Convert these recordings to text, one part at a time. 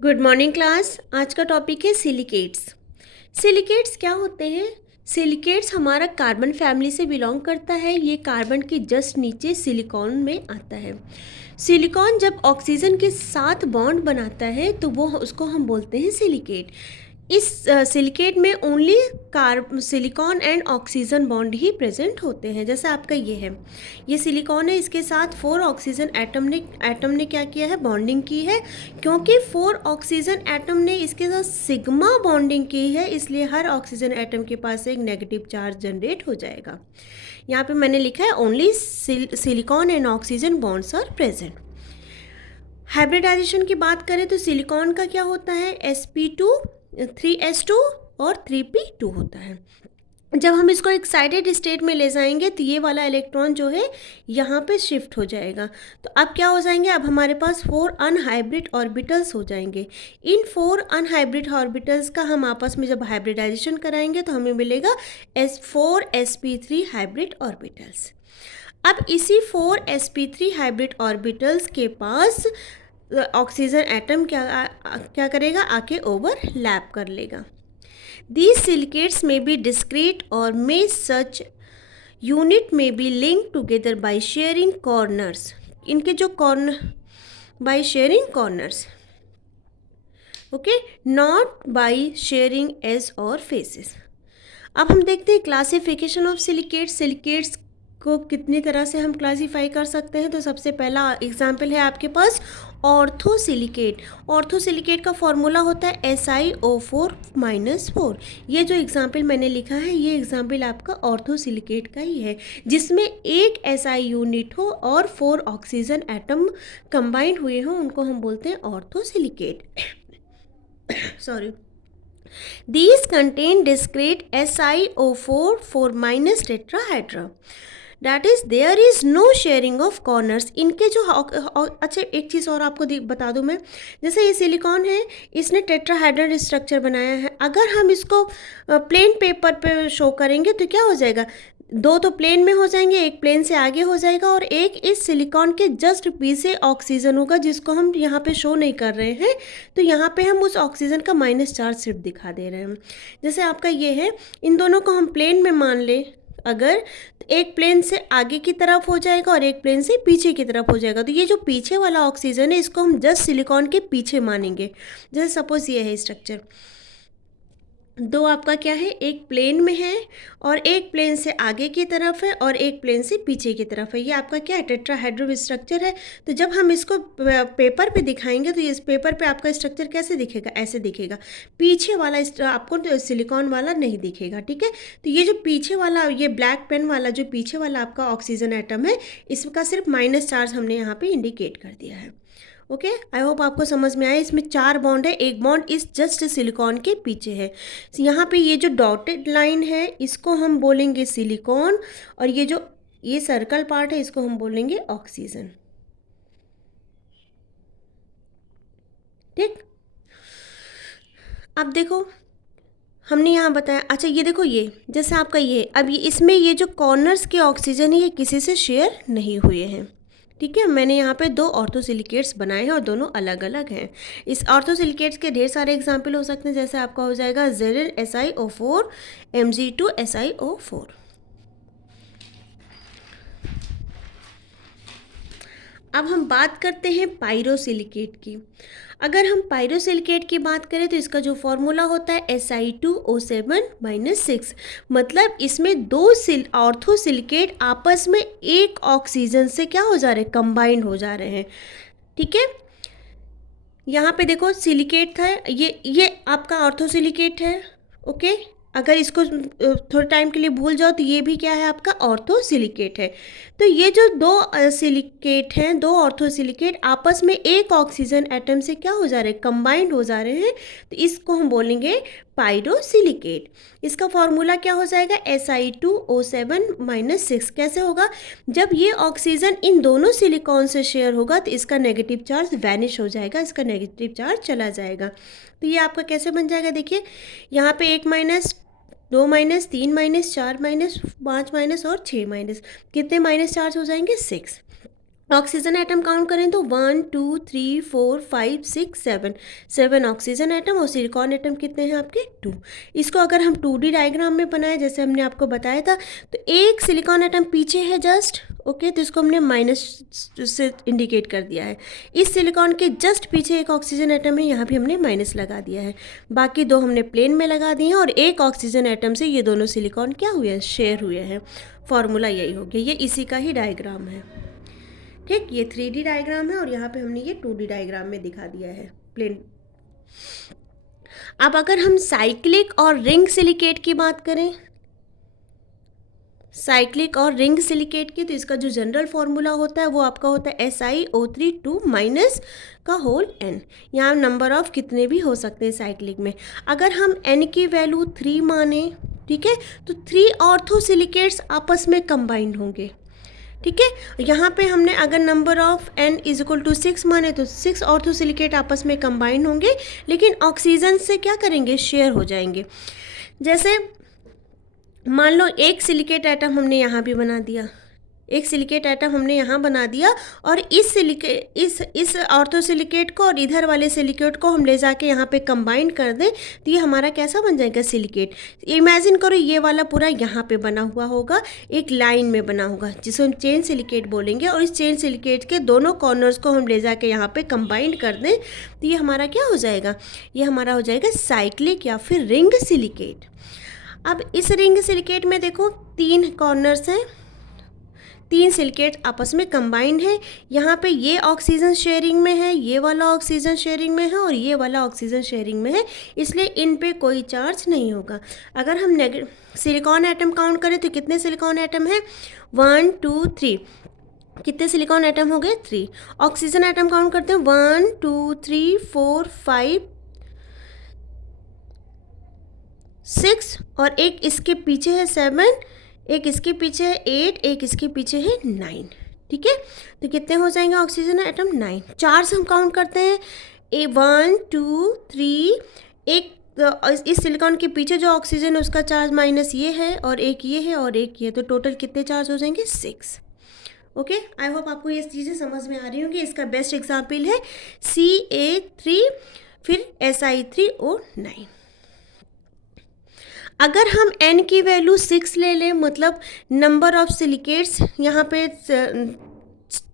Good morning class. आज का topic है सिलिकेट्स। सिलिकेट्स क्या होते हैं? सिलिकेट्स हमारा कार्बन फैमिली से बिलोंग करता है। ये कार्बन के जस्ट नीचे सिलिकॉन में आता है। सिलिकॉन जब ऑक्सीजन के साथ बॉन्ड बनाता है तो वो उसको हम बोलते हैं सिलिकेट। इस सिलिकेट में only silicon and oxygen bond he present होते हैं। जैसे आपका ये सिलिकॉन है, इसके साथ 4 ऑक्सीजन एटम ने क्या किया है? बॉन्डिंग की है। क्योंकि 4 ऑक्सीजन एटम ने इसके साथ सिग्मा बॉन्डिंग की है, इसलिए हर ऑक्सीजन एटम के पास एक नेगेटिव चार्ज जनरेट हो जाएगा। यहाँ पे मैंने लिखा है only silicon and oxygen bonds are present. Hybridization की बात करें तो सिलिकॉन का क्या होता है? sp2 3s2 और 3p2 होता है। जब हम इसको एक्साइटेड स्टेट में ले जाएंगे तो ये वाला इलेक्ट्रॉन जो है यहाँ पे शिफ्ट हो जाएगा। तो अब क्या हो जाएंगे? अब हमारे पास 4 अनहाइब्रिड ऑर्बिटल्स हो जाएंगे। इन 4 अनहाइब्रिड ऑर्बिटल्स का हम आपस में जब हाइब्रिडाइजेशन कराएंगे तो हमें मिलेगा S4sp3 हाइब्रिड ऑर्बिटल्स। अब इसी 4sp3 हाइब्रिड ऑर्बिटल्स के पास ऑक्सीजन एटम क्या करेगा? आके ओवरलैप कर लेगा। These silicates may be discrete or may such unit may be linked together by sharing corners. इनके जो by sharing corners, okay, not by sharing edge or faces. अब हम देखते हैं क्लासिफिकेशन ऑफ सिलिकेट्स। सिलिकेट्स को कितनी तरह से हम क्लासीफाई कर सकते हैं। तो सबसे पहला एग्जाम्पल है आपके पास ऑर्थोसिलिकेट। ऑर्थोसिलिकेट का फॉर्मूला होता है SiO4-4। ये जो एग्जाम्पल मैंने लिखा है ये एग्जाम्पल आपका ऑर्थोसिलिकेट का ही है, जिसमें एक Si यूनिट हो और 4 ऑक्सीजन एटम कंबाइंड हुए हों, उनको हम बोलते हैं orthosilicate. Sorry. These contain discrete SiO4-4- tetrahedra. That is, there is no sharing of corners. इनके जो अच्छा एक चीज़ और आपको बता दूं मैं, जैसे ये सिलिकॉन है, इसने टेट्राहेड्रल स्ट्रक्चर बनाया है। अगर हम इसको प्लेन पेपर पे शो करेंगे तो क्या हो जाएगा? 2 तो प्लेन में हो जाएंगे, एक प्लेन से आगे हो जाएगा और एक इस सिलिकॉन के जस्ट पीछे ऑक्सीजन होगा, जिसको हम यहाँ पे शो नहीं कर रहे हैं। तो यहाँ पे हम उस ऑक्सीजन का माइनस चार्ज सिर्फ दिखा दे रहे हैं। जैसे आपका ये है, इन दोनों को हम प्लेन में मान लें अगर, तो एक प्लेन से आगे की तरफ हो जाएगा और एक प्लेन से पीछे की तरफ हो जाएगा। तो ये जो पीछे वाला ऑक्सीजन है इसको हम जस्ट सिलिकॉन के पीछे मानेंगे। जैसे सपोज ये है स्ट्रक्चर, 2 आपका क्या है? एक प्लेन में है और एक प्लेन से आगे की तरफ है और एक प्लेन से पीछे की तरफ है। ये आपका क्या है? टेट्राहेड्रल स्ट्रक्चर है। तो जब हम इसको पेपर पे दिखाएंगे तो इस पेपर पे आपका स्ट्रक्चर कैसे दिखेगा? ऐसे दिखेगा। पीछे वाला आपको सिलिकॉन वाला नहीं दिखेगा, ठीक है। तो ये जो पीछे वाला, ये ब्लैक पेन वाला जो पीछे वाला आपका ऑक्सीजन एटम है, इसका सिर्फ माइनस चार्ज हमने यहाँ पे इंडिकेट कर दिया है। ओके, आई होप आपको समझ में आया। इसमें 4 बॉन्ड है, एक बॉन्ड इस जस्ट सिलिकॉन के पीछे है। यहाँ पे ये जो डॉटेड लाइन है इसको हम बोलेंगे सिलिकॉन, और ये जो ये सर्कल पार्ट है इसको हम बोलेंगे ऑक्सीजन। ठीक, अब देखो हमने यहाँ बताया। अच्छा ये देखो, ये जैसे आपका ये, अब ये इसमें ये जो कॉर्नर्स के ऑक्सीजन है ये किसी से शेयर नहीं हुए हैं, ठीक है। मैंने यहाँ पे 2 ऑर्थोसिलिकेट्स बनाए हैं और दोनों अलग अलग हैं। इस ऑर्थोसिलिकेट्स के ढेर सारे एग्जाम्पल हो सकते हैं। जैसे आपका हो जाएगा ZnSiO4, Mg2SiO4। अब हम बात करते हैं पायरोसिलिकेट की। अगर हम पायरोसिलिकेट की बात करें तो इसका जो फॉर्मूला होता है Si2O7-6। मतलब इसमें 2 ऑर्थोसिलिकेट आपस में एक ऑक्सीजन से क्या हो जा रहे हैं? कंबाइंड हो जा रहे हैं, ठीक है। यहाँ पे देखो सिलिकेट था, ये आपका ऑर्थोसिलिकेट है, ओके। अगर इसको थोड़े टाइम के लिए भूल जाओ तो ये भी क्या है? आपका ऑर्थोसिलिकेट है। तो ये जो 2 सिलिकेट हैं, 2 ऑर्थोसिलिकेट आपस में एक ऑक्सीजन एटम से क्या हो जा रहे हैं? कंबाइंड हो जा रहे हैं। तो इसको हम बोलेंगे पायरोसिलिकेट। इसका फॉर्मूला क्या हो जाएगा? Si2O7-6। कैसे होगा? जब ये ऑक्सीजन इन दोनों सिलिकॉन से शेयर होगा तो इसका नेगेटिव चार्ज वैनिश हो जाएगा, इसका नेगेटिव चार्ज चला जाएगा। तो ये आपका कैसे बन जाएगा? देखिए यहाँ पे 1 minus, 2 minus, 3 minus, 4 minus, 5 minus और 6 माइनस, कितने माइनस चार्ज हो जाएंगे? 6। ऑक्सीजन एटम काउंट करें तो 1 2 3 4 5 6 7 7 ऑक्सीजन एटम और सिलिकॉन एटम कितने हैं आपके 2। इसको अगर हम 2D डायग्राम में बनाए जैसे हमने आपको बताया था, तो एक सिलिकॉन एटम पीछे है जस्ट, ओके, तो इसको हमने माइनस से इंडिकेट कर दिया है। इस सिलिकॉन के जस्ट पीछे एक ऑक्सीजन एटम है, यहाँ भी हमने माइनस लगा दिया है। बाकी दो हमने प्लेन में लगा दिए हैं और एक ऑक्सीजन एटम से ये दोनों सिलिकॉन क्या हुए हैं, शेयर हुए हैं। फॉर्मूला यही हो गया, ये इसी का ही डायग्राम है। ठीक, ये 3D डायग्राम है और यहाँ पे हमने ये 2D डायग्राम में दिखा दिया है प्लेन। अब अगर हम साइक्लिक और रिंग सिलिकेट की बात करें, साइक्लिक और रिंग सिलिकेट की, तो इसका जो जनरल फॉर्मूला होता है वो आपका होता है SiO3 2 माइनस का होल n। यहाँ नंबर ऑफ कितने भी हो सकते हैं साइक्लिक में। अगर हम n की वैल्यू 3 माने, ठीक है, तो 3 ऑर्थो सिलिकेट्स आपस में कंबाइंड होंगे। ठीक है, यहाँ पे हमने अगर number of n is equal to 6 माने तो 6 ऑर्थोसिलिकेट आपस में कंबाइन होंगे, लेकिन ऑक्सीजन से क्या करेंगे, शेयर हो जाएंगे। जैसे मान लो एक सिलिकेट एटम हमने यहाँ भी बना दिया, एक सिलिकेट एटम हमने यहाँ बना दिया और इस ऑर्थोसिलिकेट को और इधर वाले सिलिकेट को हम ले जाके यहाँ पे कंबाइन कर दें तो ये हमारा कैसा बन जाएगा, सिलिकेट। इमेजिन करो ये वाला पूरा यहाँ पे बना हुआ होगा, एक लाइन में बना होगा जिसे हम चेन सिलिकेट बोलेंगे, और इस चेन सिलिकेट के दोनों कॉर्नर्स को हम ले जाके यहाँ पे कंबाइन कर दें तो ये हमारा क्या हो जाएगा, ये हमारा हो जाएगा साइक्लिक या फिर रिंग सिलिकेट। अब इस रिंग सिलिकेट में देखो 3 कॉर्नर्स हैं, 3 सिलिकेट आपस में कंबाइंड है। यहाँ पे ये ऑक्सीजन शेयरिंग में है, ये वाला ऑक्सीजन शेयरिंग में है और ये वाला ऑक्सीजन शेयरिंग में है, इसलिए इन पे कोई चार्ज नहीं होगा। अगर हम सिलिकॉन एटम काउंट करें तो कितने सिलिकॉन एटम है, 1 2 3, कितने सिलिकॉन एटम हो गए, 3। ऑक्सीजन एटम काउंट करते हैं 1 2 3 4 5 6 और एक इसके पीछे है 7, एक इसके पीछे है 8, एक इसके पीछे है 9। ठीक है, तो कितने हो जाएंगे ऑक्सीजन एटम, 9। चार्ज हम काउंट करते हैं 1 2 3, एक इस सिलिकॉन के पीछे जो ऑक्सीजन है उसका चार्ज माइनस ये है और एक ये है और एक ये, तो टोटल कितने चार्ज हो जाएंगे, 6। ओके, आई होप आपको ये चीज़ें समझ में आ रही होंगी। इसका बेस्ट एग्जाम्पल है Ca3 फिर Si3O9। अगर हम n की वैल्यू 6 ले लें, मतलब नंबर ऑफ सिलिकेट्स यहाँ पे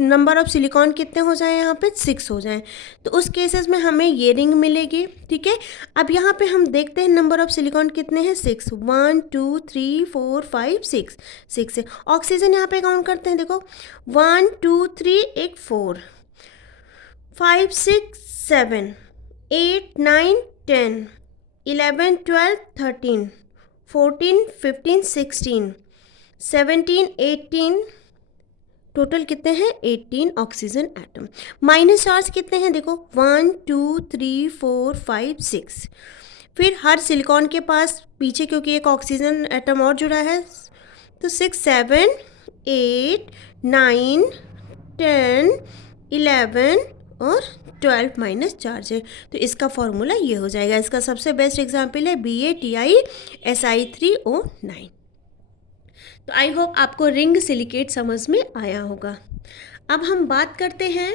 नंबर ऑफ सिलिकॉन कितने हो जाए, यहाँ पे 6 हो जाएं, तो उस केसेस में हमें ये रिंग मिलेगी। ठीक है, अब यहाँ पे हम देखते हैं नंबर ऑफ सिलिकॉन कितने हैं, 6, 1 2 3 4 5 6, 6 है। ऑक्सीजन यहाँ पे काउंट करते हैं, देखो 1 2 3 एक 4 5 6 7 8 9 10 11 12 13 14 15 16 17 18, टोटल कितने हैं, 18 ऑक्सीजन एटम। माइनस चार्ज कितने हैं, देखो 1 2 3 4 5 6। फिर हर सिलिकॉन के पास पीछे क्योंकि एक ऑक्सीजन एटम और जुड़ा है, तो 6 7 8 9 10 11 और 12 माइनस चार्ज है, तो इसका फॉर्मूला ये हो जाएगा। इसका सबसे बेस्ट एग्जाम्पल है BaTiSi3O9। तो आई होप आपको रिंग सिलिकेट समझ में आया होगा। अब हम बात करते हैं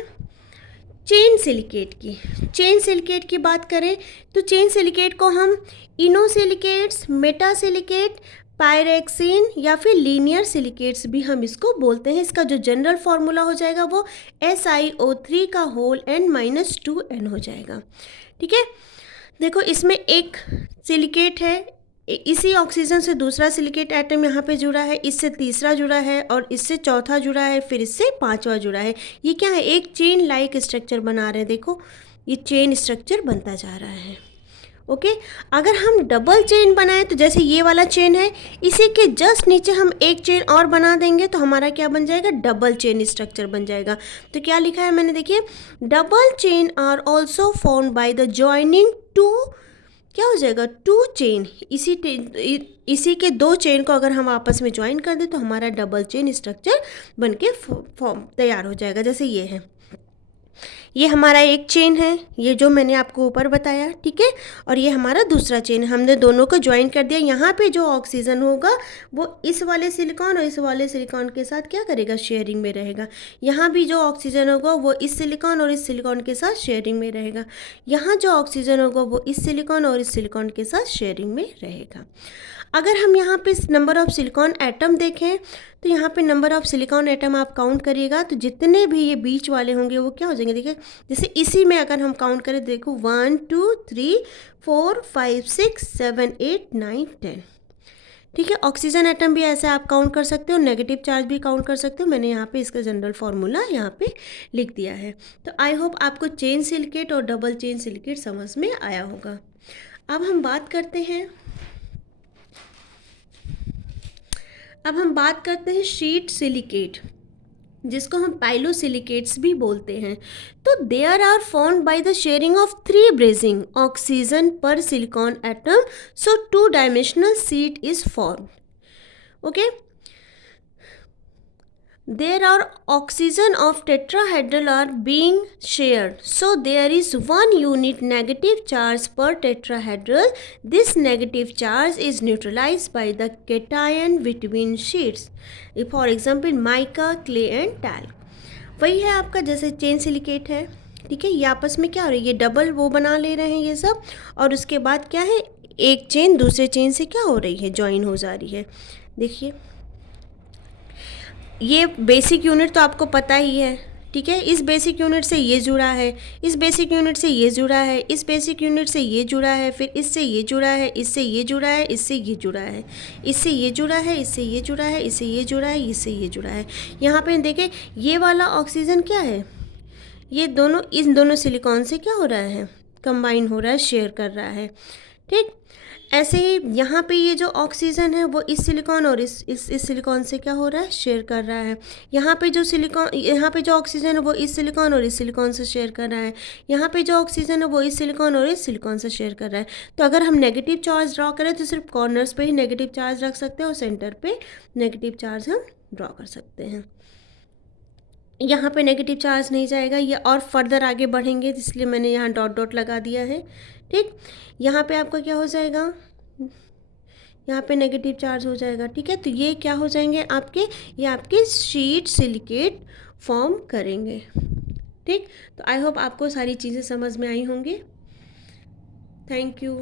चेन सिलिकेट की। चेन सिलिकेट की बात करें तो चेन सिलिकेट को हम इनोसिलिकेट्स, मेटासिलिकेट, पायरेक्सिन या फिर लीनियर सिलिकेट्स भी हम इसको बोलते हैं। इसका जो जनरल फॉर्मूला हो जाएगा वो SiO3 का होल n माइनस 2n हो जाएगा। ठीक है, देखो इसमें एक सिलिकेट है, इसी ऑक्सीजन से दूसरा सिलिकेट एटम यहाँ पे जुड़ा है, इससे तीसरा जुड़ा है और इससे चौथा जुड़ा है, फिर इससे पांचवा जुड़ा है। ये क्या है, एक चेन लाइक स्ट्रक्चर बना रहे हैं। देखो ये चेन स्ट्रक्चर बनता जा रहा है। ओके, अगर हम डबल चेन बनाएं तो जैसे ये वाला चेन है, इसी के जस्ट नीचे हम एक चेन और बना देंगे तो हमारा क्या बन जाएगा, डबल चेन स्ट्रक्चर बन जाएगा। तो क्या लिखा है मैंने, देखिए, double chain are also formed by the joining two, क्या हो जाएगा, 2 चेन। इसी के 2 चेन को अगर हम आपस में ज्वाइन कर दें तो हमारा डबल चेन स्ट्रक्चर बन के फॉर्म तैयार हो जाएगा, जैसे ये है। ये हमारा एक चेन है, ये जो मैंने आपको ऊपर बताया, ठीक है, और ये हमारा दूसरा चेन है। हमने दोनों को ज्वाइन कर दिया। यहाँ पे जो ऑक्सीजन होगा वो इस वाले सिलिकॉन और इस वाले सिलिकॉन के साथ क्या करेगा, शेयरिंग में रहेगा। यहाँ भी जो ऑक्सीजन होगा वो इस सिलिकॉन और इस सिलिकॉन के साथ शेयरिंग में रहेगा। यहाँ जो ऑक्सीजन होगा वो इस सिलिकॉन और इस सिलिकॉन के साथ शेयरिंग में रहेगा। अगर हम यहाँ पे नंबर ऑफ सिलिकॉन एटम देखें तो यहाँ पे नंबर ऑफ सिलिकॉन एटम आप काउंट करिएगा तो जितने भी ये बीच वाले होंगे वो क्या हो जाएंगे, देखिए जैसे इसी में अगर हम काउंट करें, देखो 1 2 3 4 5 6 7 8 9 10, ठीक है। ऑक्सीजन एटम भी ऐसे आप काउंट कर सकते हो, नेगेटिव चार्ज भी काउंट कर सकते हो। मैंने यहाँ पे इसका जनरल फार्मूला यहाँ पे लिख दिया है। तो आई होप आपको चेन सिलिकेट और डबल चेन सिलिकेट समझ में आया होगा। अब हम बात करते हैं शीट सिलिकेट, जिसको हम पाइलोसिलिकेट्स भी बोलते हैं। तो there are formed by the sharing of 3 bridging oxygen per silicon atom, so 2 dimensional sheet is formed. Okay, there are oxygen of tetrahedral are being shared, so there is 1 unit negative charge per tetrahedral. This negative charge is neutralized by the cation between sheets, for example mica, clay and talc. वही है आपका जैसे chain silicate है, ठीक है, ये आपस में क्या हो रही है, ये डबल वो बना ले रहे हैं ये सब, और उसके बाद क्या है, एक चेन दूसरे चेन से क्या हो रही है, ज्वाइन हो जा रही है। देखिए ये बेसिक यूनिट तो आपको पता ही है, ठीक है। इस बेसिक यूनिट से ये जुड़ा है, इस बेसिक यूनिट से ये जुड़ा है, इस बेसिक यूनिट से ये जुड़ा है, फिर इससे ये जुड़ा है, इससे ये जुड़ा है, इससे ये जुड़ा है, इससे ये जुड़ा है, इससे ये जुड़ा है, इससे ये जुड़ा है, इससे ये जुड़ा है। यहाँ पे देखें ये वाला ऑक्सीजन क्या है, ये दोनों इन दोनों सिलिकॉन से क्या हो रहा है, कंबाइन हो रहा है, शेयर कर रहा है, ठीक। ऐसे ही यहाँ पे ये जो ऑक्सीजन है वो इस सिलिकॉन और इस सिलिकॉन से क्या हो रहा है, शेयर कर रहा है। यहाँ पे जो ऑक्सीजन है वो इस सिलिकॉन और इस सिलिकॉन से शेयर कर रहा है। यहाँ पे जो ऑक्सीजन है वो इस सिलिकॉन और इस सिलिकॉन से शेयर कर रहा है। तो अगर हम नेगेटिव चार्ज ड्रॉ करें तो सिर्फ कॉर्नर्स पे ही नेगेटिव चार्ज रख सकते हैं और सेंटर पे नेगेटिव चार्ज हम ड्रॉ कर सकते हैं। यहाँ पे नेगेटिव चार्ज नहीं जाएगा, ये और फर्दर आगे बढ़ेंगे, इसलिए मैंने यहाँ डॉट डॉट लगा दिया है, ठीक। यहाँ पे आपका क्या हो जाएगा, यहाँ पे नेगेटिव चार्ज हो जाएगा, ठीक है। तो ये क्या हो जाएंगे ये आपके शीट सिलिकेट फॉर्म करेंगे, ठीक। तो आई होप आपको सारी चीज़ें समझ में आई होंगी। Thank you.